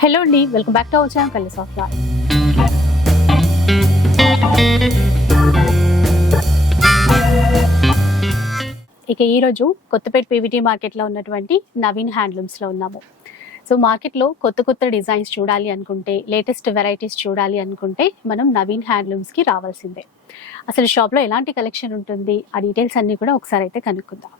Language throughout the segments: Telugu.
హలో అండి welcome back to our channel Kalli software ఇక ఈరోజు కొత్తపేట పీవీటీ మార్కెట్లో ఉన్నటువంటి నవీన్ హ్యాండ్లూమ్స్లో ఉన్నాము. సో మార్కెట్లో కొత్త కొత్త డిజైన్స్ చూడాలి అనుకుంటే లేటెస్ట్ వెరైటీస్ చూడాలి అనుకుంటే మనం నవీన్ హ్యాండ్లూమ్స్కి రావాల్సిందే. అసలు షాప్లో ఎలాంటి కలెక్షన్ ఉంటుంది ఆ డీటెయిల్స్ అన్నీ కూడా ఒకసారి అయితే కనుక్కుందాం.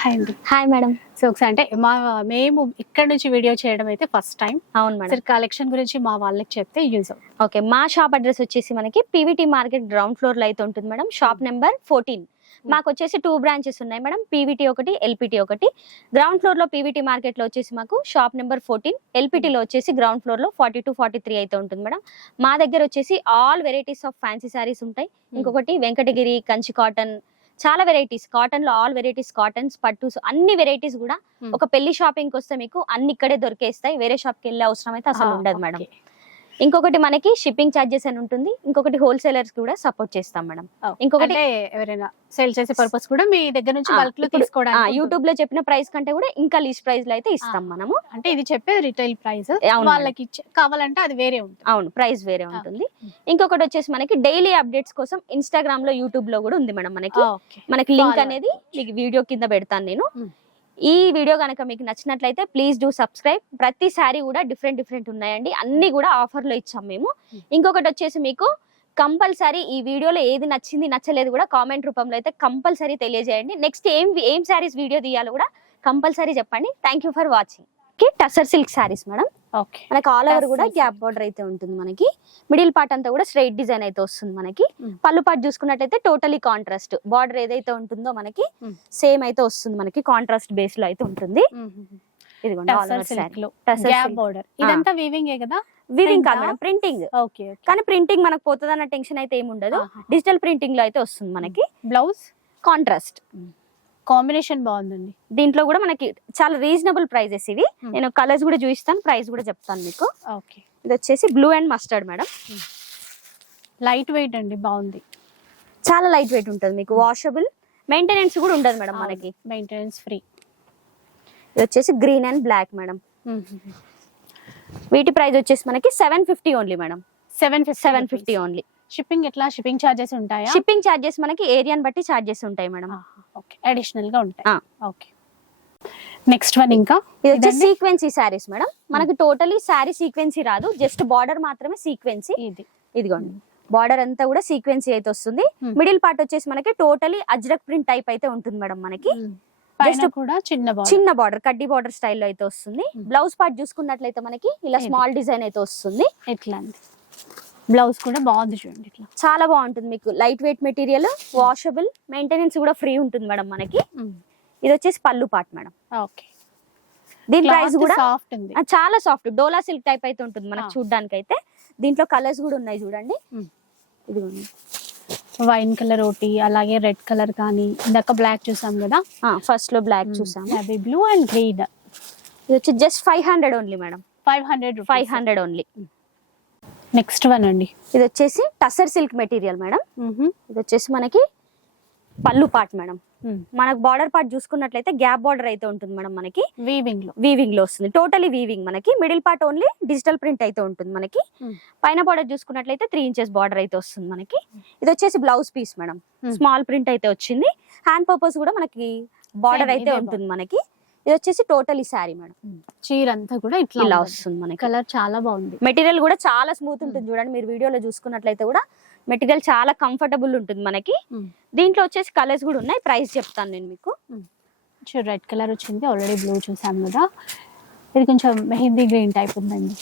హాయ్ అండి హాయ్ మేడం సో ఒకసారి అంటే మా మేము ఇక్కడ నుంచి వీడియో చేయడం అయితే ఫస్ట్ టైం అవును మేడం కలెక్షన్ గురించి మా వాళ్ళకి చెప్తే యూజ్ అవుతుంది. ఓకే మా షాప్ అడ్రస్ వచ్చేసి మనకి పీవీటీ మార్కెట్ గ్రౌండ్ ఫ్లోర్లో అయితే ఉంటుంది మేడం షాప్ నెంబర్ ఫోర్టీన్ మాకు వచ్చేసి టూ బ్రాంచెస్ ఉన్నాయి మేడం పీవీటీ ఒకటి ఎల్పిటి ఒకటి. గ్రౌండ్ ఫ్లోర్లో పీవీటీ మార్కెట్లో వచ్చేసి మాకు షాప్ నెంబర్ ఫోర్టీన్ ఎల్పిటి లో వచ్చేసి గ్రౌండ్ ఫ్లోర్లో ఫార్టీ టూ ఫార్టీ త్రీ అయితే ఉంటుంది మేడం మా దగ్గర వచ్చేసి all varieties of fancy sarees ఉంటాయి. ఇంకొకటి వెంకటగిరి కంచి కాటన్ చాలా వెరైటీస్ కాటన్లో ఆల్ వెరైటీస్ కాటన్స్ పట్టుస్ అన్ని వెరైటీస్ కూడా Hmm. ఒక పెళ్ళి షాపింగ్ వస్తే మీకు అన్ని ఇక్కడే దొరికేస్తాయి. వేరే షాప్కి వెళ్ళే అవసరం అయితే అసలు ఉండదు మేడం. ఇంకొకటి మనకి షిప్పింగ్ ఛార్జెస్ అని ఉంటుంది ఇంకొకటి హోల్సేలర్స్ కూడా సపోర్ట్ చేస్తాం మేడం ఇంకొకటి- ఎవరైనా సేల్ చేసే పర్పస్ కూడా మీ దగ్గర నుంచి బల్క్లో తీసుకోవడానికి యూట్యూబ్లో చెప్పిన ప్రైస్ కంటే కూడా ఇంకా లీస్ట్ ప్రైస్లో అయితే ఇస్తాం. మనము అంటే ఇది చెప్పేది రిటైల్ ప్రైస్ వాళ్ళకి కావాలంటే అది వేరే ఉంటుంది అవును ప్రైస్ వేరే ఉంటుంది. ఇంకొకటి వచ్చేసి మనకి డైలీ అప్డేట్స్ కోసం ఇన్స్టాగ్రామ్లో యూట్యూబ్లో కూడా ఉంది మేడం మనకి మనకి లింక్. అనేది మీకు వీడియో కింద పెడతాను నేను. ఈ వీడియో కనుక మీకు నచ్చినట్లయితే ప్లీజ్ డూ సబ్స్క్రైబ్ ప్రతి సారీ కూడా డిఫరెంట్ డిఫరెంట్ ఉన్నాయండి. అన్ని కూడా ఆఫర్లో ఇచ్చాం మేము. Hmm. ఇంకొకటి వచ్చేసి మీకు కంపల్సరీ ఈ వీడియోలో ఏది నచ్చింది నచ్చలేదు కూడా కామెంట్ రూపంలో అయితే కంపల్సరీ తెలియజేయండి. నెక్స్ట్ ఏం ఏం సారీస్ వీడియో తీయాలో కూడా కంపల్సరీ చెప్పండి. Thank you for watching tussar silk sarees madam. Okay. మనకి ఆల్ ఓవర్ కూడా. గ్యాప్ బార్డర్ అయితే ఉంటుంది మనకి. మిడిల్ పార్ట్ అంతా కూడా స్ట్రైట్ డిజైన్ అయితే వస్తుంది మనకి. పళ్ళు పార్ట్ చూసుకున్నట్టయితే టోటలీ కాంట్రాస్ట్ బార్డర్ ఏదైతే ఉంటుందో మనకి. సేమ్ అయితే వస్తుంది మనకి. కాంట్రాస్ట్ బేస్లో అయితే ఉంటుంది. ఇదంతా వీవింగ్ కదా? వీవింగ్ కాదు? మేడం ప్రింటింగ్ ఓకే కానీ ప్రింటింగ్ మనకు పోతుంది అన్న టెన్షన్ అయితే ఏమి ఉండదు డిజిటల్ ప్రింటింగ్లో అయితే వస్తుంది మనకి. బ్లౌజ్ కాంట్రాస్ట్ కాంబినేషన్ బాగుందండి. దీంట్లో కూడా మనకి చాలా రీజనబుల్ ప్రైజెస్ ఇవి. నేను కలర్స్ కూడా చూపిస్తాను ప్రైస్ కూడా చెప్తాను మీకు. ఓకే. ఇది వచ్చేసి blue and mustard madam. Light weight అండి బాగుంది. చాలా లైట్ వెయిట్ ఉంటుంది మీకు వాషబుల్. మెయింటెనెన్స్ కూడా ఉండదు మేడం మనకి. Maintenance free. ఇది వచ్చేసి గ్రీన్ అండ్ బ్లాక్ మేడం. వీటి ప్రైస్ వచ్చేసి మనకి seven fifty only madam. Seven seven fifty only. Shipping ఎట్లా? షిప్పింగ్ చార్జెస్ ఉంటాయా? షిప్పింగ్ చార్జెస్ మనకి ఏరియాని బట్టి చార్జెస్ ఉంటాయి మేడం. అడిషనల్గా ఉంటాయి. ఓకే. నెక్స్ట్ వన్ ఇంకా? ఇది? Sequence sarees madam. మనకి టోటలీ శారీ సీక్వెన్సీ రాదు. జస్ట్ బార్డర్ మాత్రమే సీక్వెన్సీ ఇది. ఇదిగోండి. బార్డర్ అంతా కూడా సీక్వెన్సీ అయితే వస్తుంది. Hmm. మిడిల్ పార్ట్ వచ్చేసి మనకి టోటలీ అజ్రక్ ప్రింట్ టైప్ అయితే ఉంటుంది మేడం మనకి. పైన Just- కూడా చిన్న చిన్న బార్డర్ కడ్డీ బార్డర్ స్టైల్లో అయితే వస్తుంది. Hmm. బ్లౌజ్ పార్ట్ చూసుకున్నట్లయితే మనకి ఇలా. స్మాల్ డిజైన్ అయితే వస్తుంది. ఎట్లా బ్లౌజ్ కూడా బాగుంది చూడండి ఇట్లా. చాలా బాగుంటుంది మీకు. Light weight material washable maintenance కూడా ఫ్రీ ఉంటుంది మేడం మనకి. ఇది వచ్చేసి పళ్ళు పార్ట్ మేడం. ఓకే. దీని ప్రైస్ కూడా సాఫ్ట్ ఉంది. చాలా సాఫ్ట్ డోలా సిల్క్ టైప్ అయితే ఉంటుంది మనకి. చూడడానికి అయితే దీంట్లో కలర్స్ కూడా ఉన్నాయి చూడండి. ఇదిగోండి. వైన్ కలర్ ఒకటి అలాగే రెడ్ కలర్ కానీ ఇందాక బ్లాక్ చూసాం కదా? ఫస్ట్లో బ్లాక్ చూసాము. అది బ్లూ అండ్ గ్రీన్ ఇది వచ్చి just five hundred only madam. Five hundred five hundred only next one అండి. ఇది వచ్చేసి టసర్ సిల్క్ మెటీరియల్ మేడం. ఇది వచ్చేసి మనకి పళ్ళు పార్ట్ మేడం. మనకు బార్డర్ పార్ట్ చూసుకున్నట్లయితే గ్యాప్ బార్డర్ అయితే ఉంటుంది మేడం మనకి. వీవింగ్లో. వీవింగ్లో వస్తుంది. టోటలీ వీవింగ్ మనకి. Middle part only digital print అయితే ఉంటుంది మనకి. పైన బార్డర్ చూసుకున్నట్లయితే త్రీ ఇంచెస్ బార్డర్ అయితే వస్తుంది మనకి. ఇది వచ్చేసి blouse piece madam. Small print అయితే వచ్చింది. హ్యాండ్ పర్పస్ కూడా మనకి బార్డర్ అయితే ఉంటుంది మనకి. ఇది వచ్చేసి టోటలీ శారీ మేడం. చీర అంతా కూడా ఇట్లా ఇలా వస్తుంది మనకి. కలర్ చాలా బాగుంది. మెటీరియల్ కూడా చాలా స్మూత్ ఉంటుంది చూడండి. మీరు వీడియోలో చూసుకున్నట్లయితే కూడా మెటీరియల్ చాలా కంఫర్టబుల్ ఉంటుంది మనకి. దీంట్లో వచ్చేసి కలర్స్ కూడా ఉన్నాయి. ప్రైస్ చెప్తాను నేను మీకు. రెడ్ కలర్ వచ్చింది. ఆల్రెడీ బ్లూ చూసాం కదా. ఇది కొంచెం మెహందీ గ్రీన్ టైప్ ఉందండి.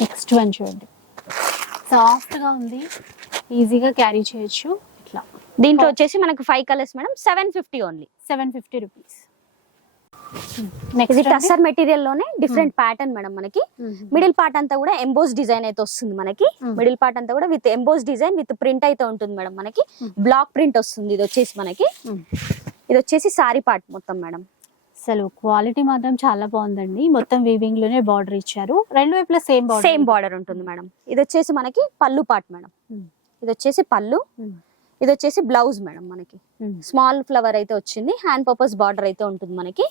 నెక్స్ట్ వన్ చూడండి. సాఫ్ట్గా ఉంది. ఈజీగా క్యారీ చేయొచ్చు. దీంట్లో వచ్చేసి మనకు five colours madam seven fifty only seven fifty rupees ఇది నెక్స్ట్ టసర్ మెటీరియల్లోనే డిఫరెంట్ ప్యాటర్న్ మేడం మనకి. మిడిల్ పార్ట్ అంతా కూడా ఎంబోస్ డిజైన్ అయితే వస్తుంది మనకి. Hmm. మిడిల్ పార్ట్ అంతా కూడా with emboss design with print అయితే ఉంటుంది మేడం మనకి. Hmm. బ్లాక్ ప్రింట్ వస్తుంది ఇది వచ్చేసి మనకి. ఇది వచ్చేసి సారీ పార్ట్ మొత్తం మేడం అసలు క్వాలిటీ మాత్రం చాలా బాగుందండి. మొత్తం వీవింగ్లోనే బార్డర్ ఇచ్చారు. రెండు వైపులా సేమ్ బార్డర్ సేమ్ బార్డర్ ఉంటుంది మేడం ఇది వచ్చేసి మనకి పళ్ళు పార్ట్ మేడం Hmm. ఇది వచ్చేసి పళ్ళు. ఇది వచ్చేసి బ్లౌజ్ మేడం మనకి. స్మాల్ ఫ్లవర్ అయితే వచ్చింది హ్యాండ్ పర్పస్ బార్డర్ అయితే ఉంటుంది మనకి.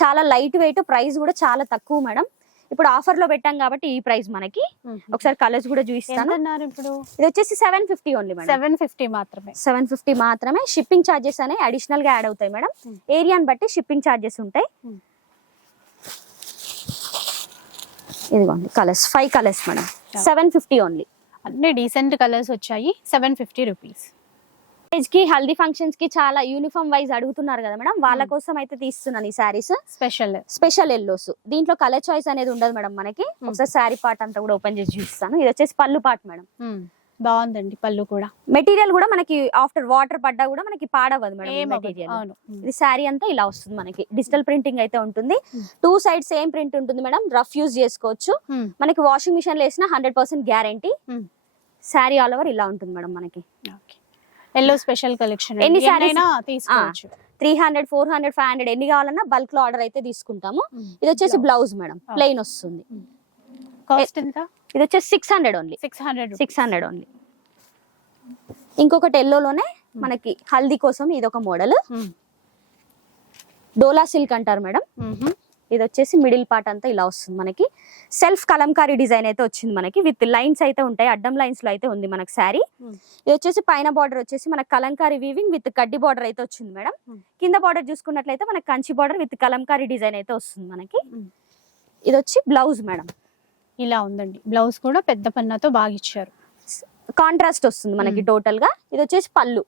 చాలా లైట్ వెయిట్ ప్రైస్ కూడా చాలా తక్కువ మేడం. ఇప్పుడు ఆఫర్లో పెట్టాం కాబట్టి ఈ ప్రైస్ మనకి. ఒకసారి కలర్స్ కూడా చూపిస్తాను. ఇప్పుడు? ఇది వచ్చేసి seven fifty only madam. Seven fifty మాత్రమే. సెవెన్ ఫిఫ్టీ మాత్రమే. షిప్పింగ్ ఛార్జెస్ అనేవి అడిషనల్గా యాడ్ అవుతాయి మేడం. Hmm. ఏరియాని బట్టి షిప్పింగ్ ఛార్జెస్ ఉంటాయి. Hmm. ఇదిగోండి colours five colours madam. Seven fifty only అన్ని డీసెంట్ కలర్స్ వచ్చాయి. సెవెన్ ఫిఫ్టీ రూపీస్ కి హల్దీ ఫంక్షన్స్కి చాలా యూనిఫామ్ వైజ్ అడుగుతున్నారు కదా మేడం. వాళ్ళ Hmm. కోసం అయితే తీస్తున్నాను ఈ శారీస్ స్పెషల్ స్పెషల్ ఎల్లోస్ దీంట్లో కలర్ చాయిస్ అనేది ఉండదు మేడం మనకి. ఒకసారి శారీ పార్ట్ అంతా కూడా ఓపెన్ చేసి చూపిస్తాను. ఇది వచ్చేసి పళ్ళు పార్ట్ మేడం. బాగుందండి పళ్ళు కూడా. మెటీరియల్ కూడా మనకి ఆఫ్టర్ వాటర్ పడ్డా కూడా మనకి పాడవదు మేడం. మెటీరియల్ ఇది శారీ అంతా ఇలా వస్తుంది మనకి. డిజిటల్ ప్రింటింగ్ అయితే ఉంటుంది. Hmm. Two side same print ఉంటుంది మేడం. రఫ్ యూజ్ చేసుకోవచ్చు. Hmm. మనకి వాషింగ్ మిషన్లో వేసిన hundred percent guarantee Hmm. Saree all over ఇలా ఉంటుంది మేడం మనకి. ఎల్లో స్పెషల్ కలెక్షన్ ఎన్ని sarees? తీసుకోవచ్చు. Three hundred four hundred five hundred ఎన్ని కావాలన్నా బల్క్లో ఆర్డర్ అయితే తీసుకుంటాము. Hmm. ఇది వచ్చేసి. Blouse madam. Ah. ప్లెయిన్ వస్తుంది. కాస్ట్ ఎంత? ఇది వచ్చేసి six hundred only six hundred six hundred only ఇంకొకటి ఎల్లోలోనే మనకి హల్దీ కోసం ఇది ఒక మోడల్ డోలా సిల్క్ అంటారు మేడం. ఇది వచ్చేసి మిడిల్ పార్ట్ అంతా ఇలా వస్తుంది మనకి. సెల్ఫ్ కలంకారీ డిజైన్ అయితే వచ్చింది మనకి. విత్ లైన్స్ అయితే ఉంటాయి. అడ్డం లైన్స్లో అయితే ఉంది మనకి శారీ. ఇది వచ్చేసి పైన బార్డర్ వచ్చేసి మనకి కలంకారీ వీవింగ్ విత్ కడ్డీ బార్డర్ అయితే వచ్చింది మేడం. కింద బార్డర్ చూసుకున్నట్లయితే మనకి Kanchi border with Kalamkari design అయితే వస్తుంది మనకి. ఇది వచ్చి బ్లౌజ్ మేడం. ఇలా ఉందండి. బ్లౌజ్ కూడా పెద్ద పన్నాతో బాగా ఇచ్చారు. కాంట్రాస్ట్ వస్తుంది మనకి. టోటల్గా. ఇది వచ్చేసి పళ్ళు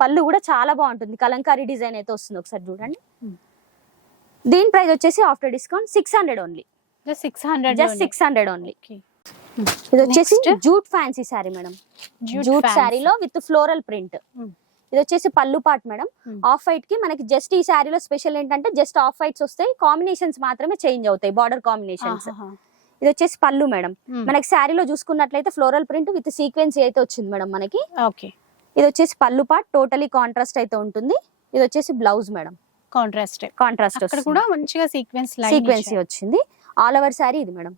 పళ్ళు కూడా చాలా బాగుంటుంది. కలంకారీ డిజైన్ అయితే వస్తుంది ఒకసారి చూడండి. దీని ప్రైస్ వచ్చేసి after discount six hundred only. Just six hundred just six hundred only. ఇది వచ్చేసి. Jute fancy saree madam. Jute శారీలో విత్ ఫ్లోరల్ ప్రింట్. Hmm. ఇది వచ్చేసి పళ్ళు పార్ట్ మేడం. Hmm. ఆఫ్ వైట్కి మనకి జస్ట్ ఈ శారీలో స్పెషల్ ఏంటంటే జస్ట్ ఆఫ్ వైట్స్ వస్తాయి. కాంబినేషన్స్ మాత్రమే చేంజ్ అవుతాయి బార్డర్ కాంబినేషన్స్ ఇది వచ్చేసి పళ్ళు మేడం. మనకి శారీలో చూసుకున్నట్లయితే ఫ్లోరల్ ప్రింట్ విత్ సీక్వెన్స్ అయితే వచ్చింది మేడం మనకి. ఓకే. ఇది వచ్చేసి పళ్ళు పార్ట్ టోటలీ కాంట్రాస్ట్ అయితే ఉంటుంది. ఇది వచ్చేసి బ్లౌజ్ మేడం. కాంట్రాస్ట్. కాంట్రాస్ట్ అక్కడ కూడా మంచిగా సీక్వెన్స్ సీక్వెన్సీ వచ్చింది. ఆల్ ఓవర్ శారీ ఇది మేడం.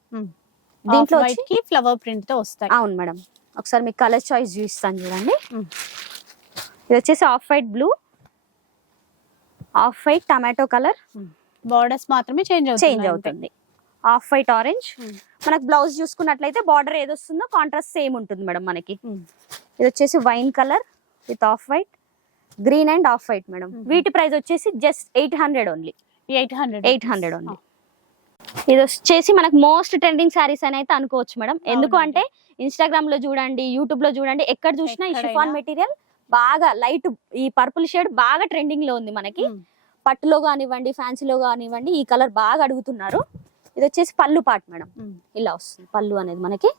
దీంట్లో వచ్చి ఫ్లవర్ ప్రింట్తో వస్తాయి. అవును మేడం. ఒకసారి మీకు కలర్ చాయిస్ చూపిస్తాను చూడండి. ఇది వచ్చేసి off white blue off white tomato colour borders మాత్రమే చేంజ్ అవుతుంది చేంజ్ అవుతుంది. Off white orange. మనకు బ్లౌజ్ చూసుకున్నట్లయితే బార్డర్ ఏది వస్తుందో కాంట్రాస్ట్ సేమ్ ఉంటుంది మేడం మనకి. ఇది వచ్చేసి wine colour with off white green and off white madam. వీటి ప్రైస్ వచ్చేసి just eight hundred only. Eight hundred eight hundred only. ఇది వచ్చేసి మనకు మోస్ట్ ట్రెండింగ్ శారీస్ అని అయితే అనుకోవచ్చు మేడం. ఎందుకు. అంటే ఇన్స్టాగ్రామ్లో చూడండి యూట్యూబ్లో చూడండి ఎక్కడ చూసినా ఈ. షిఫాన్ మెటీరియల్ బాగా లైట్ ఈ పర్పుల్ షేడ్ బాగా ట్రెండింగ్లో ఉంది మనకి. పట్టులో కానివ్వండి ఫ్యాన్సీలో కానివ్వండి ఈ కలర్ బాగా అడుగుతున్నారు. ఇది వచ్చేసి పళ్ళు పాట్ మేడం. ఇలా వస్తుంది. పళ్ళు అనేది మనకి.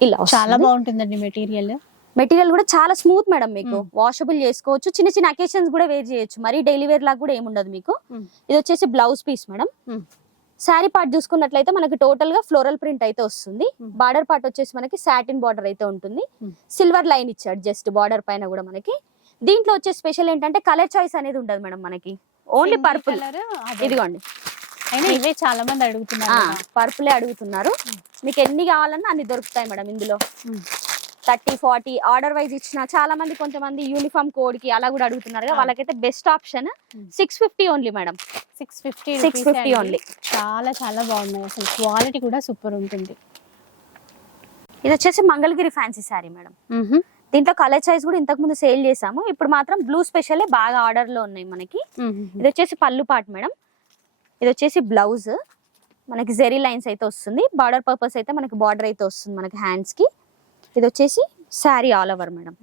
ఇలా చాలా బాగుంటుందండి మెటీరియల్. మెటీరియల్ కూడా చాలా స్మూత్ మేడం మీకు. వాషబుల్ చేసుకోవచ్చు. చిన్న చిన్న అకేషన్స్ కూడా వేర్ చేయొచ్చు. మరీ డైలీ వేర్ లాగా కూడా ఏముండదు మీకు. ఇది వచ్చేసి blouse piece madam. Sari part చూసుకున్నట్లయితే మనకి టోటల్గా ఫ్లోరల్ ప్రింట్ అయితే వస్తుంది. బార్డర్ పార్ట్ వచ్చేసి మనకి సాటిన్ బార్డర్ అయితే ఉంటుంది. సిల్వర్ లైన్ ఇచ్చాడు జస్ట్ బార్డర్ పైన కూడా మనకి. దీంట్లో వచ్చే స్పెషల్ ఏంటంటే కలర్ చాయిస్ అనేది ఉండదు మేడం మనకి. ఓన్లీ పర్పుల్ ఇదిగోండి. అయినా ఇవే చాలా మంది అడుగుతున్నారు. పర్పులే అడుగుతున్నారు. మీకు ఎన్ని కావాలన్నా అన్ని దొరుకుతాయి మేడం ఇందులో. థర్టీ ఫార్టీ ఆర్డర్ వైజ్ ఇచ్చిన చాలా మంది కొంతమంది యూనిఫామ్ కోడ్కి అలా కూడా అడుగుతున్నారు. వాళ్ళకైతే best option. Six fifty only madam six fifty six fifty only చాలా చాలా బాగున్నాయి అసలు. క్వాలిటీ కూడా సూపర్ ఉంటుంది. ఇది వచ్చేసి మంగళగిరి ఫ్యాన్సీ శారీ మేడం దీంట్లో కలర్ చాయిస్ కూడా ఇంతకు ముందు సేల్ చేసాము ఇప్పుడు మాత్రం బ్లూ స్పెషల్ బాగా ఆర్డర్లో ఉన్నాయి మనకి. ఇది వచ్చేసి పళ్ళు పాట్ మేడం ఇది వచ్చేసి బ్లౌజ్ మనకి జెరీ లైన్స్ అయితే వస్తుంది. బార్డర్ పర్పస్ అయితే మనకి బార్డర్ అయితే వస్తుంది మనకి హ్యాండ్స్కి. ఇది వచ్చేసి sari all over madam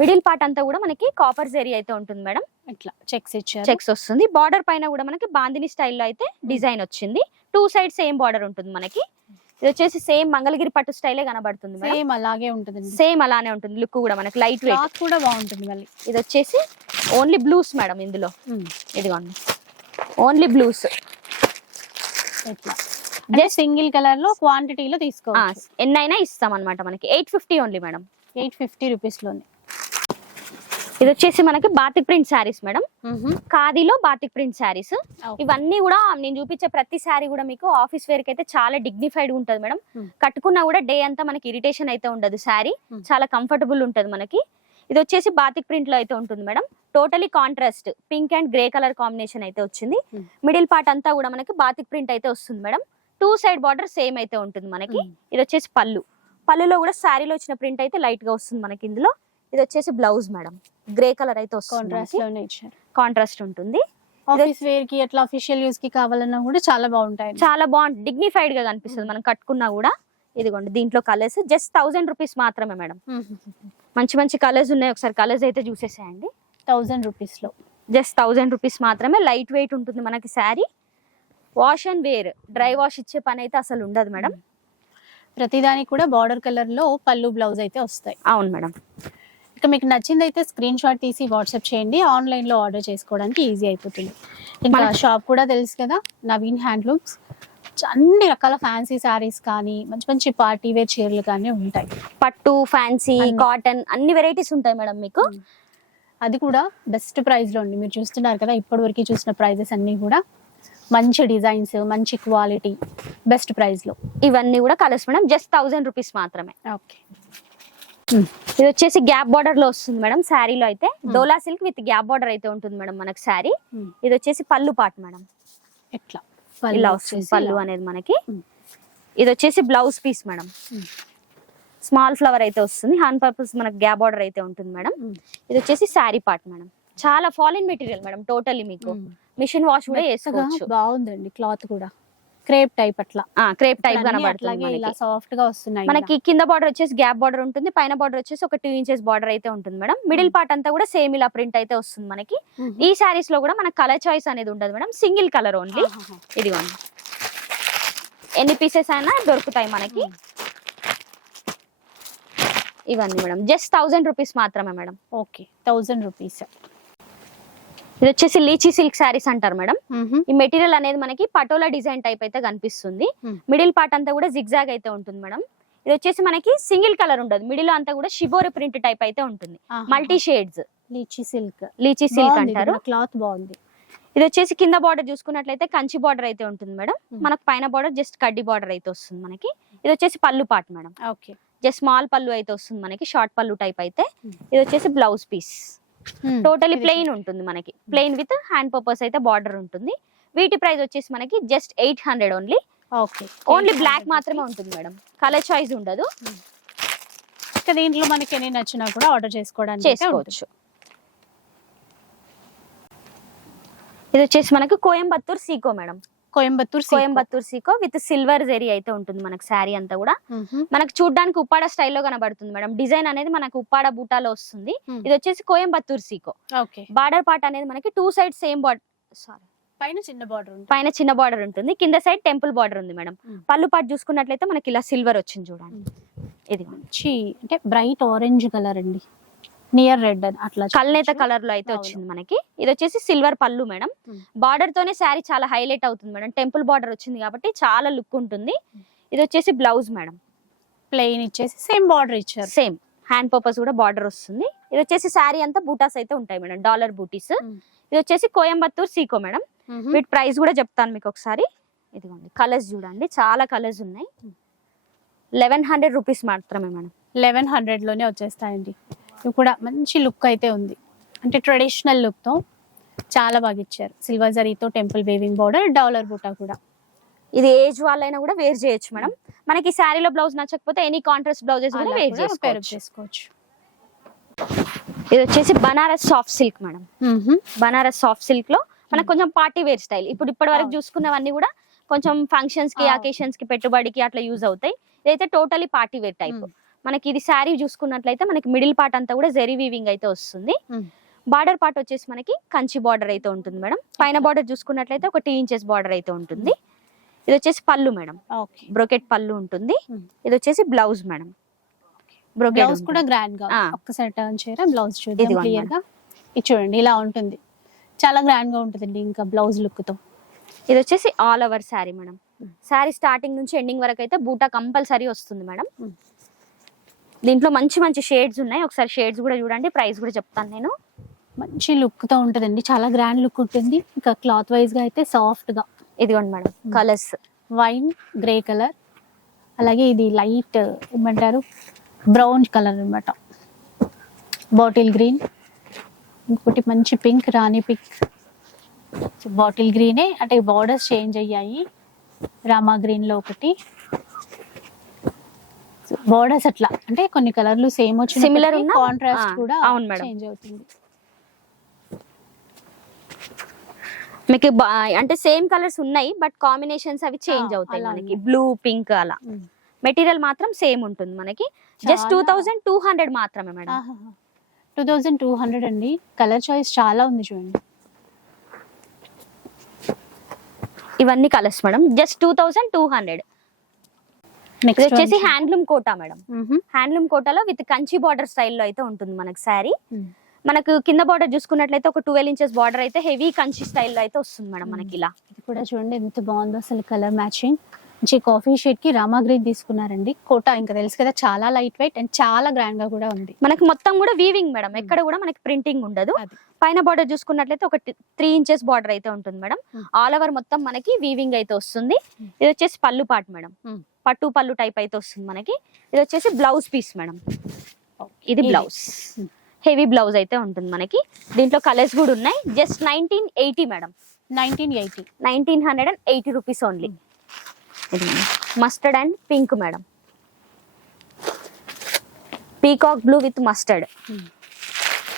middle part అంతా కూడా మనకి కాపర్ జెరీ అయితే ఉంటుంది మేడం ఇట్లా చెక్స్ ఇచ్చారు. చెక్స్ వస్తుంది. బార్డర్ పైన కూడా మనకి బాందిని స్టైల్లో అయితే డిజైన్ వచ్చింది. టూ సైడ్ సేమ్ బార్డర్ ఉంటుంది మనకి. ఇది వచ్చేసి సేమ్ మంగళగిరి పట్టు స్టైలే కనబడుతుంది సేమ్ అలాగే ఉంటుంది సేమ్ అలానే ఉంటుంది. లుక్ కూడా మనకి లైట్ వెయిట్ కూడా బాగుంటుంది మళ్ళీ. ఇది వచ్చేసి ఓన్లీ బ్లూస్ మేడం ఇందులో ఇదిగోండి. ఓన్లీ బ్లూస్ ఇట్లా అంటే సింగిల్ కలర్లో క్వాంటిటీలో తీసుకోవచ్చు. ఎన్నైనా ఇస్తాం అనమాట మనకి. Eight fifty only madam. Eight fifty రూపీస్లోనే ఇది వచ్చేసి మనకి బాతిక్ ప్రింట్ శారీస్ మేడం. ఖాదీలో బాతిక్ ప్రింట్ శారీస్. ఇవన్నీ కూడా నేను చూపించే ప్రతి శారీ కూడా మీకు ఆఫీస్ వేర్కి అయితే చాలా డిగ్నిఫైడ్ ఉంటుంది మేడం. కట్టుకున్నా కూడా డే అంతా మనకి ఇరిటేషన్ అయితే ఉండదు శారీ. చాలా కంఫర్టబుల్ ఉంటుంది మనకి. ఇది వచ్చేసి బాతిక్ ప్రింట్లో అయితే ఉంటుంది madam. Totally contrast pink and grey colour combination అయితే వచ్చింది. మిడిల్ పార్ట్ అంతా కూడా మనకి బాతిక్ ప్రింట్ అయితే వస్తుంది madam. Two side border same అయితే ఉంటుంది మనకి. ఇది వచ్చేసి పళ్ళు. పళ్ళులో కూడా శారీలో వచ్చిన ప్రింట్ అయితే లైట్గా వస్తుంది మనకి ఇందులో. ఇది వచ్చేసి బ్లౌజ్ మేడం. గ్రే కలర్ అయితే కాంట్రాస్ట్ వస్తుంది కాంట్రాస్ట్ ఉంటుంది. ఆఫీస్ వేర్కి అట్లా అఫీషియల్ యూస్కి కావాలన్నా కూడా చాలా బాగుంటాయి. చాలా బాగుంటుంది డిగ్నిఫైడ్గా కనిపిస్తుంది మనం కట్టుకున్నా కూడా. ఇదిగోండి దీంట్లో కలర్స్ జస్ట్ థౌసండ్ రూపీస్ మాత్రమే మేడం. మంచి మంచి కలర్స్ ఉన్నాయి. ఒకసారి కలర్స్ అయితే చూసేసేయండి. థౌజండ్ రూపీస్లో. జస్ట్ థౌసండ్ రూపీస్ మాత్రమే. లైట్ వెయిట్ ఉంటుంది మనకి sari. Wash and wear dry wash ఇచ్చే పని అయితే అసలు ఉండదు మేడం. ప్రతిదానికి కూడా బార్డర్ కలర్లో పళ్ళు బ్లౌజ్ అయితే వస్తాయి. అవును మేడం. ఇక మీకు నచ్చింది అయితే స్క్రీన్ షాట్ తీసి వాట్సాప్ చేయండి. ఆన్లైన్లో ఆర్డర్ చేసుకోవడానికి ఈజీ అయిపోతుంది. ఇంకా షాప్ కూడా తెలుసు కదా నవీన్ హ్యాండ్లూమ్స్ అన్ని రకాల ఫ్యాన్సీ శారీస్ కానీ మంచి మంచి పార్టీ వేర్ చీరలు కానీ ఉంటాయి. పట్టు ఫ్యాన్సీ. కాటన్ అన్ని వెరైటీస్ ఉంటాయి మేడం మీకు? అది కూడా బెస్ట్ ప్రైస్లో ఉంది. మీరు చూస్తున్నారు కదా ఇప్పటి వరకు చూసిన ప్రైజెస్ అన్ని కూడా. మంచి డిజైన్స్ మంచి క్వాలిటీ బెస్ట్ ప్రైస్లో. ఇవన్నీ కూడా colours madam just thousand rupees మాత్రమే. ఓకే. ఇది వచ్చేసి గ్యాప్ బార్డర్లో వస్తుంది మేడం శారీలో అయితే. Dola silk with gap border అయితే ఉంటుంది మేడం మనకి శారీ. ఇది వచ్చేసి పళ్ళు పాట్ మేడం. ఎట్లా? ఇలా వస్తుంది పళ్ళు అనేది మనకి. ఇది వచ్చేసి blouse piece madam. Small flower అయితే వస్తుంది హ్యాండ్ పర్పస్ మనకి గ్యాప్ బార్డర్ అయితే ఉంటుంది మేడం. ఇది వచ్చేసి శారీ పార్ట్ మేడం. చాలా ఫాలిన్ మెటీరియల్ మేడం టోటల్లీ మీకు. మిషన్ వాష్ కూడా వేసుకోవచ్చు. బాగుందండి క్లాత్ కూడా. క్రేప్ టైప్ అట్లా. క్రేప్ టైప్ కనబడుతుంది ఇలా. సాఫ్ట్గా వస్తున్నాయి మనకి కింద బార్డర్ వచ్చేసి గ్యాప్ బార్డర్ ఉంటుంది పైన బార్డర్ వచ్చేసి ఒక టూ ఇంచెస్ బార్డర్ అయితే ఉంటుంది మేడం. మిడిల్ పార్ట్ అంతా కూడా సేమ్ ఇలా ప్రింట్ అయితే వస్తుంది మనకి. మ్మ్. ఈ శారీస్లో కూడా మనకి కలర్ చాయిస్ అనేది ఉండదు మేడం. Single colour only. ఇదిగోండి. ఎన్ని పీసెస్ అయినా దొరుకుతాయి మనకి. ఇవన్నీ మేడం. జస్ట్ థౌసండ్ రూపీస్ మాత్రమే మేడం. ఓకే థౌజండ్ రూపీస్ ఇది వచ్చేసి లీచీ సిల్క్ శారీస్ అంటారు మేడం. ఈ మెటీరియల్ అనేది మనకి పటోలా డిజైన్ టైప్ అయితే కనిపిస్తుంది. మిడిల్ పార్ట్ అంతా కూడా జిగ్జాగ్ అయితే ఉంటుంది మేడం. ఇది వచ్చేసి మనకి సింగిల్ కలర్ ఉండదు. మిడిల్ అంతా కూడా షిబోరి ప్రింట్ టైప్ అయితే ఉంటుంది. Multi shades. Lichi silk. Lichi silk అంటారు. క్లాత్ బాగుంది. ఇది వచ్చేసి కింద బార్డర్ చూసుకున్నట్లయితే కంచి బార్డర్ అయితే ఉంటుంది మేడం. మనకు పైన బార్డర్ జస్ట్ కడ్డీ బార్డర్ అయితే వస్తుంది మనకి. ఇది వచ్చేసి పళ్ళు part madam. Okay. Just small పళ్ళు అయితే వస్తుంది మనకి. షార్ట్ పళ్ళు టైప్ అయితే. ఇది వచ్చేసి బ్లౌజ్ పీస్. టోటలీ ప్లెయిన్ ఉంటుంది మనకి. ప్లెయిన్ విత్ హ్యాండ్ పర్పస్ అయితే బార్డర్ ఉంటుంది. వీటి ప్రైస్ వచ్చేసి మనకి just eight hundred only okay only black మాత్రమే ఉంటుంది మేడం. కలర్ చాయిస్ ఉండదు. ఇంకా దీంట్లో మనకి ఎన్ని నచ్చినా కూడా ఆర్డర్ చేసుకోవడానికి. చేసుకోవచ్చు. ఇది వచ్చేసి మనకి కోయంబత్తూర్ సీకో మేడం. కోయంబత్తూర్ కోయంబత్తూర్ సీకో విత్ సిల్వర్ జెరీ అయితే ఉంటుంది మనకి శారీ అంతా కూడా. మనకు చూడడానికి ఉప్పాడ స్టైల్లో కనబడుతుంది మేడం. డిజైన్ అనేది మనకు ఉప్పాడ బూటాలో వస్తుంది. ఇది వచ్చేసి కోయంబత్తూర్ సీకో ఓకే. బార్డర్ పార్ట్ అనేది మనకి two side same border sari పైన చిన్న బార్డర్ ఉంటుంది. పైన చిన్న బార్డర్ ఉంటుంది. కింద సైడ్ టెంపుల్ బార్డర్ ఉంది మేడం. పళ్ళు పాటు చూసుకున్నట్లయితే మనకి ఇలా సిల్వర్ వచ్చింది చూడండి. ఇది మంచి అంటే బ్రైట్ ఆరెంజ్ కలర్ అండి. నియర్ రెడ్ అని అట్లా కల్నేత. కలర్లో అయితే. వచ్చింది మనకి. ఇది వచ్చేసి సిల్వర్ పళ్ళు మేడం. బార్డర్ తోనే శారీ చాలా హైలైట్ అవుతుంది మేడం. టెంపుల్ బార్డర్ వచ్చింది కాబట్టి చాలా లుక్ ఉంటుంది. ఇది వచ్చేసి బ్లౌజ్ మేడం. ప్లెయిన్ ఇచ్చేసి సేమ్ బార్డర్ ఇచ్చారు. సేమ్. హ్యాండ్ పర్పస్ కూడా బార్డర్ వస్తుంది. ఇది వచ్చేసి శారీ అంతా బూటాస్ అయితే ఉంటాయి మేడం. డాలర్ బూటీస్. ఇది వచ్చేసి కోయంబత్తూర్ సీకో మేడం. వీటి ప్రైస్ కూడా చెప్తాను మీకు ఒకసారి. ఇదిగోండి కలర్స్ చూడండి. చాలా కలర్స్ ఉన్నాయి. లెవెన్ హండ్రెడ్ రూపీస్ మాత్రమే మేడం. లెవెన్ హండ్రెడ్లోనే వచ్చేస్తాయండి. ఇవి కూడా మంచి లుక్ అయితే ఉంది. అంటే ట్రెడిషనల్ లుక్తో చాలా బాగా ఇచ్చారు. సిల్వర్ జరీతో టెంపుల్ వేవింగ్ బార్డర్ డాలర్ బుటా కూడా. ఇది ఏజ్ వాళ్ళైనా కూడా వేర్ చేయొచ్చు మేడం. మనకి శారీలో బ్లౌజ్ నచ్చకపోతే ఎనీ కాంట్రాస్ట్ బ్లౌజెస్ కూడా వేర్ చేసుకోవచ్చు. ఇది వచ్చేసి Banaras soft silk madam. Banaras soft సిల్క్లో మనకు కొంచెం పార్టీ వేర్ స్టైల్ ఇప్పుడు ఇప్పటి వరకు. చూసుకున్నవన్నీ కూడా కొంచెం ఫంక్షన్స్కి. అకేషన్స్కి పెట్టుబడికి అట్లా యూజ్ అవుతాయి. ఇదైతే టోటలీ పార్టీ వేర్ టైప్. మనకి ఇది శారీ చూసుకున్నట్లయితే మనకి మిడిల్ పార్ట్ అంతా కూడా జెరీ వీవింగ్ అయితే వస్తుంది. బార్డర్ పార్ట్ వచ్చేసి మనకి కంచి బార్డర్ అయితే ఉంటుంది మేడం. పైన బార్డర్ చూసుకున్నట్లయితే ఒక టీ ఇంచెస్ బార్డర్ అయితే ఉంటుంది. ఇది వచ్చేసి పళ్ళు మేడం. బ్రోకెట్ పళ్ళు ఉంటుంది. ఇది వచ్చేసి బ్లౌజ్ మేడం. బ్రోకెట్ బ్లౌజ్ కూడా గ్రాండ్గా. ఒక్కసారి టర్న్ చేయరా? బ్లౌజ్ చూద్దాం ఇదిగోండి క్లియర్గా. ఇది చూడండి ఇలా ఉంటుంది. చాలా గ్రాండ్గా ఉంటుందండి ఇంకా బ్లౌజ్ లుక్తో. ఇది వచ్చేసి all over sari madam. Sari starting నుంచి ఎండింగ్ వరకు అయితే బూటా కంపల్సరీ వస్తుంది మేడం. దీంట్లో మంచి మంచి షేడ్స్ ఉన్నాయి. ఒకసారి షేడ్స్ కూడా చూడండి ప్రైస్ కూడా చెప్తాను నేను. మంచి లుక్తో ఉంటుందండి. చాలా గ్రాండ్ లుక్ ఉంటుంది. ఇంకా క్లాత్ వైజ్గా అయితే సాఫ్ట్గా. ఇదిగోండి madam colours wine grey colour అలాగే ఇది లైట్ ఏమంటారు? బ్రౌన్ కలర్ అన్నమాట. బాటిల్ గ్రీన్ ఇంకోటి మంచి పింక్ రాణి పింక్ బాటిల్ గ్రీనే అంటే బార్డర్స్ చేంజ్ అయ్యాయి. రామా గ్రీన్లో ఒకటి. బార్డర్స్ అట్లా. అంటే కొన్ని కలర్లు సేమ్ వచ్చి ఉన్నా? కాంట్రాస్ట్ కూడా అవును మేడం. చేంజ్ అవుతుంది. మీకు అంటే సేమ్ కలర్స్ ఉన్నాయి బట్ కాంబినేషన్స్ అవి చేంజ్ అవుతాయి మనకి. బ్లూ పింక్ అలా. మెటీరియల్ మాత్రం సేమ్ ఉంటుంది మనకి. Just two thousand two hundred మాత్రమే madam. Two thousand two hundred అండి. కలర్ చాయిస్ చాలా ఉంది చూడండి. ఇవన్నీ colours madam. Just two thousand two hundred next వచ్చేసి హ్యాండ్లూమ్ కోటా మేడం. హ్యాండ్లూమ్ కోటాలో విత్ కంచి బార్డర్ స్టైల్లో అయితే ఉంటుంది మనకి శారీ మనకు కింద బార్డర్ చూసుకున్నట్లయితే ఒక ట్వెల్వ్ ఇంచెస్ బార్డర్ అయితే హెవీ కంచి స్టైల్లో అయితే వస్తుంది మేడం మనకి ఇలా. ఇది కూడా చూడండి ఎంత బాగుందో అసలు కలర్ మ్యాచింగ్ మంచి కాఫీ షేడ్కి రామా గ్రీన్ తీసుకున్నారండి. కోట ఇంకా తెలుసు కదా చాలా లైట్ వెయిట్ అండ్ చాలా గ్రాండ్గా కూడా ఉంది. మనకి మొత్తం కూడా వీవింగ్ మేడం. ఎక్కడ కూడా మనకి ప్రింటింగ్ ఉండదు. పైన బార్డర్ చూసుకున్నట్లయితే ఒక త్రీ ఇంచెస్ బార్డర్ అయితే ఉంటుంది మేడం. ఆల్ ఓవర్ మొత్తం మనకి వీవింగ్ అయితే వస్తుంది. ఇది వచ్చేసి పళ్ళు పాట్ మేడం. పట్టు పళ్ళు టైప్ అయితే వస్తుంది మనకి. ఇది వచ్చేసి బ్లౌజ్ పీస్ మేడం ఇది బ్లౌజ్. హెవీ బ్లౌజ్ అయితే ఉంటుంది మనకి. దీంట్లో కలర్స్ కూడా ఉన్నాయి. Just nineteen eighty madam nineteen eighty nineteen hundred and eighty rupees only mustard and pink madam peacock blue with mustard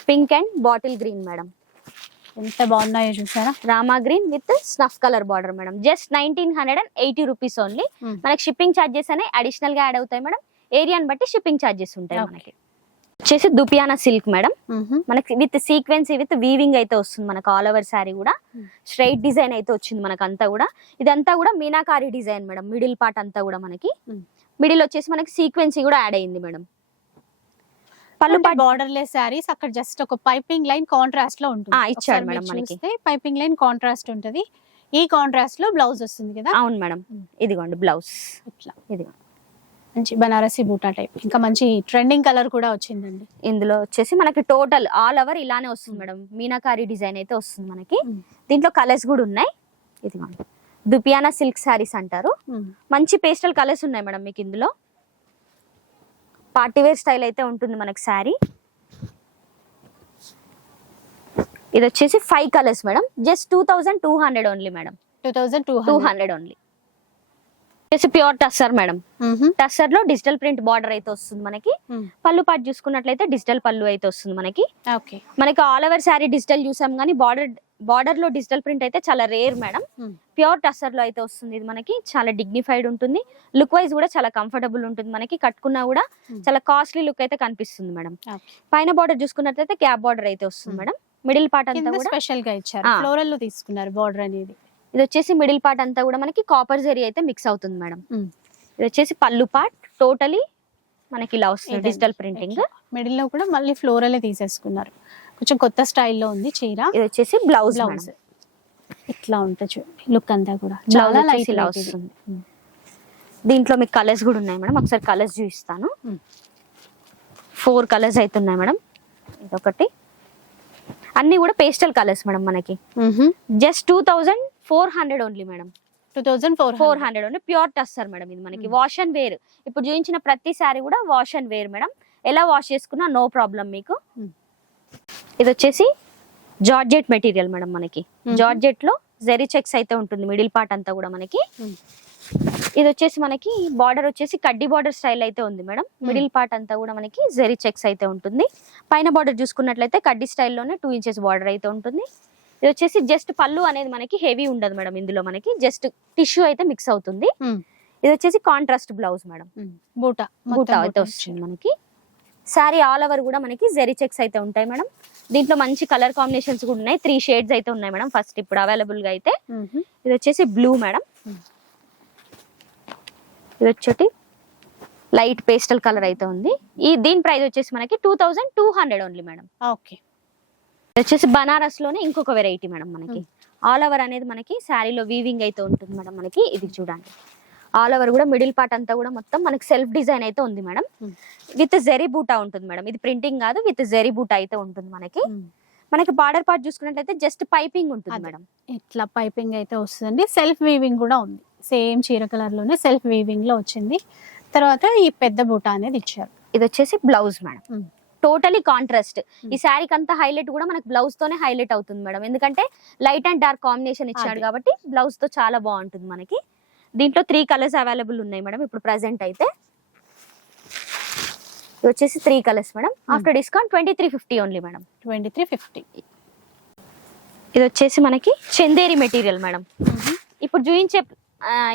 pink and bottle green madam ఎంత బాగున్నాయో చూసారా? Rama green with snuff colour border madam. Just nineteen hundred and eighty rupees only. Hmm. మనకి షిప్పింగ్ ఛార్జెస్ అనేవి అడిషనల్గా యాడ్ అవుతాయి మేడం. ఏరియాని బట్టి షిప్పింగ్ ఛార్జెస్ ఉంటాయి. మనకి. వచ్చేసి దుపియానా సిల్క్ మేడం. మనకి విత్ సీక్వెన్స్ విత్ వీవింగ్ అయితే వస్తుంది మనకు ఆల్ ఓవర్ శారీ కూడా. Hmm. స్ట్రైట్ డిజైన్ అయితే వచ్చింది మనకు అంతా కూడా. ఇదంతా కూడా meenakari design madam. Middle part అంతా కూడా మనకి. Hmm. మిడిల్ వచ్చేసి మనకి సీక్వెన్సీ కూడా యాడ్ అయింది మేడం. పళ్ళు బార్డర్ లెస్ శారీస్ అక్కడ జస్ట్ ఒక పైపింగ్ లైన్ కాంట్రాస్ట్లో ఉంటుంది. ఇచ్చాడు మేడం మనకి. పైపింగ్ లైన్ కాంట్రాస్ట్ ఉంటది. ఈ కాంట్రాస్ట్లో బ్లౌజ్ వస్తుంది కదా? అవును మేడం. ఇదిగోండి బ్లౌజ్ ఇట్లా. ఇది మంచి బనారసి బూటా టైప్ ఇంకా మంచి ట్రెండింగ్ కలర్ కూడా వచ్చిందండి. ఇందులో వచ్చేసి మనకి టోటల్ ఆల్ ఓవర్ ఇలానే వస్తుంది మేడం. మీనాకారి డిజైన్ అయితే వస్తుంది మనకి. దీంట్లో కలర్స్ కూడా ఉన్నాయి. ఇదిగోండి. దుపియానా సిల్క్ శారీస్ అంటారు. మంచి పేస్టల్ కలర్స్ ఉన్నాయి మేడం మీకు ఇందులో. పార్టీ వేర్ స్టైల్ అయితే ఉంటుంది మనకి శారీ. ఇది వచ్చేసి five colours madam just two thousand two hundred only madam two thousand two two hundred only వచ్చేసి ప్యూర్ టస్సర్ మేడం. టస్సర్లో డిజిటల్ ప్రింట్ బార్డర్ అయితే వస్తుంది మనకి. పళ్ళు పాటు చూసుకున్నట్లయితే డిజిటల్ పళ్ళు అయితే వస్తుంది మనకి. మనకి ఆల్ ఓవర్ శారీ డిజిటల్ చూసాం కానీ బార్డర్ బార్డర్లో డిజిటల్ ప్రింట్ అయితే చాలా రేర్ మేడం. ప్యూర్ టస్సర్లో అయితే వస్తుంది ఇది మనకి. చాలా డిగ్నిఫైడ్ ఉంటుంది. లుక్ వైజ్ కూడా చాలా కంఫర్టబుల్ ఉంటుంది మనకి. కట్టుకున్నా కూడా. చాలా కాస్ట్లీ లుక్ అయితే కనిపిస్తుంది మేడం. పైన బార్డర్ చూసుకున్నట్లయితే గ్యాప్ బార్డర్ అయితే వస్తుంది. మేడం. మిడిల్ పార్ట్ అంతా కూడా స్పెషల్గా ఇచ్చారు. ఫ్లోరల్లో తీసుకున్నారు బార్డర్ అనేది. ఇది వచ్చేసి మిడిల్ పార్ట్ అంతా కూడా మనకి కాపర్ జరీ అయితే మిక్స్ అవుతుంది మేడం. ఇది వచ్చేసి పళ్ళు పార్ట్. టోటలీ మనకి ఇలా వస్తుంది. Digital printing. మిడిల్లో కూడా మళ్ళీ ఫ్లోరల్ తీసేసుకున్నారు. కొంచెం కొత్త స్టైల్లో ఉంది చీర. ఇది వచ్చేసి బ్లౌజ్. బ్లౌజ్ ఇట్లా ఉంటుంది చూడండి లుక్ అంతా కూడా. చాలా లైట్ ఇలా వస్తుంది. దీంట్లో మీకు కలర్స్ కూడా ఉన్నాయి మేడం. ఒకసారి కలర్స్ చూపిస్తాను. ఫోర్ కలర్స్ అయితే ఉన్నాయి మేడం. ఇదొకటి. అన్ని కూడా పేస్టల్ కలర్స్ మేడం మనకి. Just two thousand four hundred only madam. Two thousand four four hundred only pure tussar madam ఇది మనకి. Hmm. వాష్ అండ్ వేర్ ఇప్పుడు చూపించిన ప్రతి సారీ కూడా వాష్ అండ్ వేర్ మేడం. ఎలా వాష్ చేసుకున్నా నో ప్రాబ్లం మీకు. Hmm. ఇది వచ్చేసి జార్జెట్ మెటీరియల్ మేడం మనకి. Mhm. జార్జెట్లో జెరీ చెక్స్ అయితే ఉంటుంది. మిడిల్ పార్ట్ అంతా కూడా మనకి. Hmm. ఇది వచ్చేసి మనకి బార్డర్ వచ్చేసి కడ్డీ బార్డర్ స్టైల్ అయితే ఉంది మేడం. మిడిల్ పార్ట్ అంతా కూడా మనకి జెరీ చెక్స్ అయితే ఉంటుంది. పైన బార్డర్ చూసుకున్నట్లయితే కడ్డీ స్టైల్లోనే టూ ఇంచెస్ బార్డర్ అయితే ఉంటుంది. ఇది వచ్చేసి జస్ట్ పళ్ళు అనేది మనకి హెవీ ఉండదు మేడం ఇందులో మనకి. జస్ట్ టిష్యూ అయితే మిక్స్ అవుతుంది. ఇది వచ్చేసి కాంట్రాస్ట్ బ్లౌజ్ మేడం. బూటా. బూటా అయితే వస్తుంది మనకి. శారీ ఆల్ ఓవర్ కూడా మనకి జెరీ చెక్స్ అయితే ఉంటాయి మేడం. దీంట్లో మంచి కలర్ కాంబినేషన్స్ కూడా ఉన్నాయి. త్రీ షేడ్స్ అయితే ఉన్నాయి మేడం. ఫస్ట్ ఇప్పుడు అవైలబుల్గా అయితే. ఇది వచ్చేసి బ్లూ మేడం. Hmm. ఇది వచ్చేటి లైట్ పేస్టల్ కలర్ అయితే ఉంది. ఈ దీని ప్రైస్ వచ్చేసి మనకి two thousand two hundred only madam. Okay ఇది వచ్చేసి బనారస్లోనే ఇంకొక వెరైటీ మేడం మనకి. ఆల్ ఓవర్ అనేది మనకి శారీలో వీవింగ్ అయితే ఉంటుంది మేడం మనకి. ఇది చూడండి. ఆల్ ఓవర్ కూడా మిడిల్ పార్ట్ అంతా కూడా మొత్తం మనకి సెల్ఫ్ డిజైన్ అయితే ఉంది మేడం. విత్ జెరీ బూటా ఉంటుంది మేడం. ఇది ప్రింటింగ్ కాదు విత్ జెరీ బూటా అయితే ఉంటుంది మనకి. మనకి బార్డర్ పార్ట్ చూసుకున్నట్లయితే జస్ట్ పైపింగ్ ఉంటుంది. మేడం. ఇట్లా పైపింగ్ అయితే వస్తుందండి. సెల్ఫ్ వీవింగ్ కూడా ఉంది. సేమ్ చీర కలర్లోనే సెల్ఫ్ వీవింగ్లో వచ్చింది. తర్వాత ఈ పెద్ద బూటా అనేది ఇచ్చారు. ఇది వచ్చేసి బ్లౌజ్ మేడం. Totally contrast. ఈ శారీకి అంతా హైలైట్ కూడా మనకి బ్లౌజ్ తోనే హైలైట్ అవుతుంది మేడం. ఎందుకంటే లైట్ అండ్ డార్క్ కాంబినేషన్ ఇచ్చాడు. కాబట్టి బ్లౌజ్తో చాలా బాగుంటుంది మనకి. దీంట్లో త్రీ కలర్స్ అవైలబుల్ ఉన్నాయి మేడం ఇప్పుడు ప్రెసెంట్ అయితే. ఇది వచ్చేసి three colours madam. After discount twenty three fifty only madam. Twenty three fifty ఇది వచ్చేసి మనకి చందేరి మెటీరియల్ మేడం. ఇప్పుడు చూపించే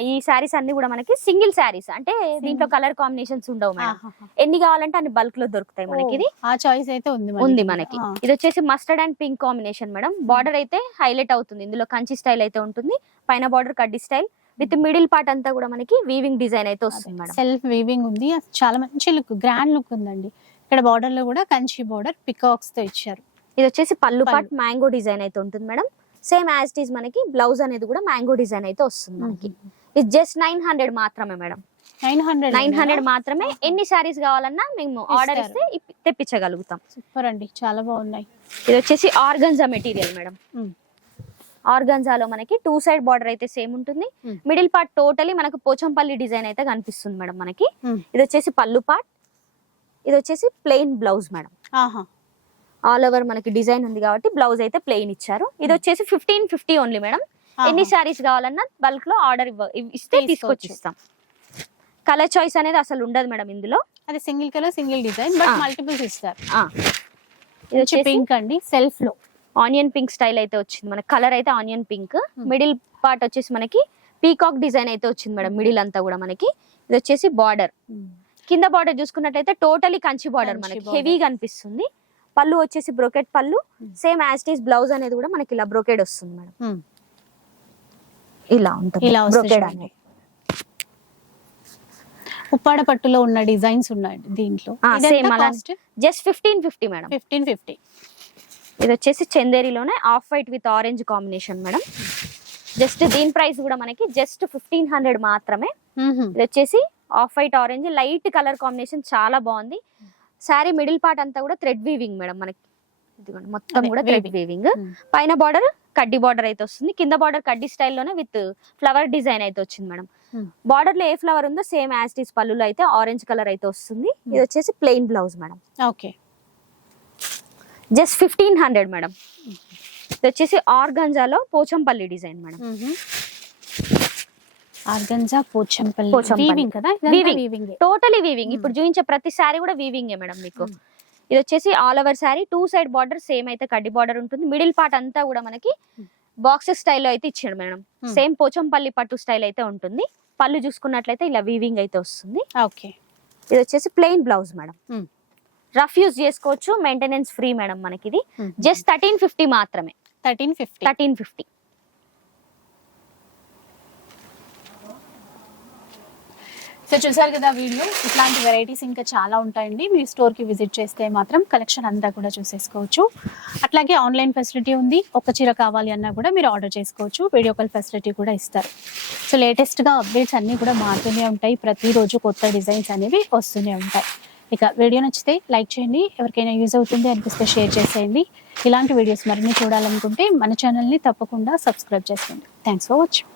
ఈ శారీస్ అన్ని కూడా మనకి సింగిల్ శారీస్ అంటే దీంట్లో కలర్ కాంబినేషన్స్ ఉండవు మేడం. ఎన్ని కావాలంటే అన్ని బల్క్లో దొరుకుతాయి మనకి ఇది. ఆ చాయిస్ అయితే ఉంది ఉంది మనకి. ఇది వచ్చేసి mustard and pink combination madam. Border అయితే హైలైట్ అవుతుంది. ఇందులో కంచి స్టైల్ అయితే ఉంటుంది. పైన బార్డర్ కడ్డీ స్టైల్ విత్ మిడిల్ పార్ట్ అంతా కూడా మనకి వీవింగ్ డిజైన్ అయితే వస్తుంది మేడం. సెల్ఫ్ వీవింగ్ ఉంది. చాలా మంచి లుక్ గ్రాండ్ లుక్ ఉందండి. ఇక్కడ బార్డర్లో కూడా కంచి బార్డర్ పికాక్స్తో ఇచ్చారు. ఇది వచ్చేసి పళ్ళు. పార్ట్ మ్యాంగో డిజైన్ అయితే ఉంటుంది madam. Same as it is మనకి బ్లౌజ్ అనేది కూడా మ్యాంగో డిజైన్ అయితే వస్తుంది మనకి. ఇది జస్ట్ నైన్ హండ్రెడ్ మాత్రమే madam. Nine hundred nine hundred మాత్రమే. ఎన్ని శారీస్ కావాలన్నా మేము ఆర్డర్. ఇస్తే తెప్పించగలుగుతాం. సూపర్ అండి. చాలా బాగున్నాయి. ఇది వచ్చేసి ఆర్గన్జా మెటీరియల్ మేడం. ఆర్గన్జాలో మనకి టూ సైడ్ బార్డర్ అయితే సేమ్ ఉంటుంది. మిడిల్ పార్ట్ టోటలీ మనకు పోచంపల్లి డిజైన్ అయితే కనిపిస్తుంది మేడం మనకి. ఇది వచ్చేసి పళ్ళు పార్ట్ ఇది వచ్చేసి plain blouse madam. All over మనకి డిజైన్ ఉంది కాబట్టి బ్లౌజ్ అయితే ప్లెయిన్ ఇచ్చారు. ఇది వచ్చేసి ఫిఫ్టీన్ ఫిఫ్టీ ఓన్లీ మేడం. ఎన్ని శారీస్ కావాలన్నా బల్క్లో ఆర్డర్ ఇస్తే. తీసుకొచ్చి ఇస్తాం కలర్ చాయిస్ అనేది అసలు ఉండదు మేడం ఇందులో. అది single colour single design but. Multiples ఇస్తారు. ఆ. ఇది వచ్చేసి పింక్ అండి సెల్ఫ్లో ఆనియన్ పింక్ స్టైల్ అయితే వచ్చింది. మనకి కలర్ అయితే onion pink. Hmm. Middle part వచ్చేసి మనకి పీకాక్ డిజైన్ అయితే వచ్చింది మేడం. మిడిల్ అంతా కూడా మనకి. ఇది వచ్చేసి బార్డర్ కింద బార్డర్ చూసుకున్నట్లయితే టోటలీ కంచి బార్డర్ మనకి. హెవీగా అనిపిస్తుంది. పళ్ళు వచ్చేసి బ్రోకెట్ పళ్ళు Hmm. సేమ్ యాస్టీస్ బ్లౌజ్ అనేది కూడా మనకి ఇలా బ్రోకెడ్ వస్తుంది మేడం. Hmm. ఇలా ఉంటుంది ఇలా బ్రోకెడ్. అనేది. ఉప్పాడ పట్టులో ఉన్న డిజైన్స్ ఉన్నాయి దీంట్లో. Just fifteen fifty madam. Fifteen fifty ఇది వచ్చేసి చందేరిలోనే off white with orange combination madam. Just దీని ప్రైస్ కూడా మనకి జస్ట్ ఫిఫ్టీన్ హండ్రెడ్ మాత్రమే. ఇది వచ్చేసి off white orange light colour combination చాలా బాగుంది. శారీ మిడిల్ పార్ట్ అంతా కూడా థ్రెడ్ వీవింగ్ మేడం మనకి. ఇదిగోండి మొత్తం కూడా థ్రెడ్. వీవింగ్ పైన బార్డర్ కడ్డీ బార్డర్ అయితే వస్తుంది. కింద బార్డర్ కడ్డీ స్టైల్లోనే విత్ ఫ్లవర్ డిజైన్ అయితే వచ్చింది మేడం. బార్డర్లో ఏ ఫ్లవర్ ఉందో సేమ్ యాస్టీస్ పళ్ళులో అయితే ఆరెంజ్ కలర్ అయితే వస్తుంది. ఇది వచ్చేసి plain blouse madam. Okay. Just fifteen hundred madam. ఇది వచ్చేసి ఆర్గంజాలో Pochampally design madam. Organza Pochampally. Weaving కదా. Weaving totally weaving Hmm. ఇప్పుడు చూపించే ప్రతి శారీ కూడా వీవింగ్ మేడం మీకు. Hmm. ఇది వచ్చేసి all over sari two side border same అయితే కడ్డీ బార్డర్ ఉంటుంది. మిడిల్ పార్ట్ అంతా కూడా మనకి Hmm. బాక్సెస్ స్టైల్లో అయితే ఇచ్చాడు మేడం Hmm. సేమ్ పోచంపల్లి పట్టు స్టైల్ అయితే ఉంటుంది. పళ్ళు చూసుకున్నట్లయితే ఇలా వీవింగ్ అయితే వస్తుంది. ఓకే ఇది వచ్చేసి plain blouse madam Hmm. Rough use చేసుకోవచ్చు. మెయింటెనెన్స్ ఫ్రీ మేడం మనకి ఇది జస్ట్ థర్టీన్ ఫిఫ్టీ మాత్రమే. Thirteen fifty thirteen fifty so చూసారు కదా వీడియో? ఇట్లాంటి వెరైటీస్ ఇంకా చాలా ఉంటాయండి. మీ స్టోర్కి విజిట్ చేస్తే మాత్రం కలెక్షన్ అంతా కూడా చూసేసుకోవచ్చు. అట్లాగే ఆన్లైన్ ఫెసిలిటీ ఉంది. ఒక చీర కావాలి అన్నా కూడా మీరు ఆర్డర్ చేసుకోవచ్చు. వీడియో కాల్ ఫెసిలిటీ కూడా ఇస్తారు. సో లేటెస్ట్గా అప్డేట్స్ అన్నీ కూడా మారుతూనే ఉంటాయి. ప్రతిరోజు కొత్త డిజైన్స్ అనేవి వస్తూనే ఉంటాయి. ఇక వీడియో నచ్చితే లైక్ చేయండి. ఎవరికైనా యూజ్ అవుతుంది అనిపిస్తే షేర్ చేసేయండి. ఇలాంటి వీడియోస్ మరిన్ని చూడాలనుకుంటే మన ఛానల్ని తప్పకుండా సబ్స్క్రైబ్ చేసుకోండి. Thanks for watching